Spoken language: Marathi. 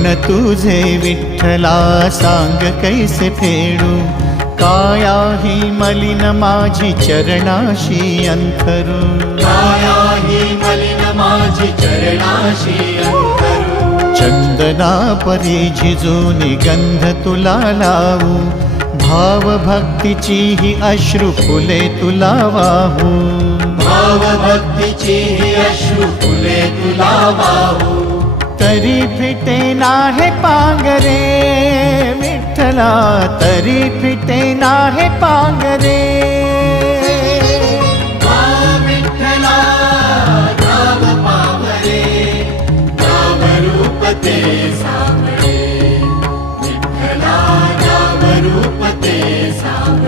ऋण तुझे विठ्ठला सांग कैसे फेडू, काया ही मलिन माझी चरणाशी अंतरू, काया ही मलिन माझी चरणाशी अंतरू। चंदना परी झिजूनी गंध तुला लावू, भाव भक्तीची ही अश्रु फुले तुला वाहू, भाव भक्तीची ही अश्रु फुले तुला वाहू। तरी फिटे नाहे पांगरे विठ्ठला, तरी फिटे नाहे पांगरे। विठ्ठला नाव पावरे, नाव रूप ते सावळे, विठ्ठला नाव रूप ते सावळे।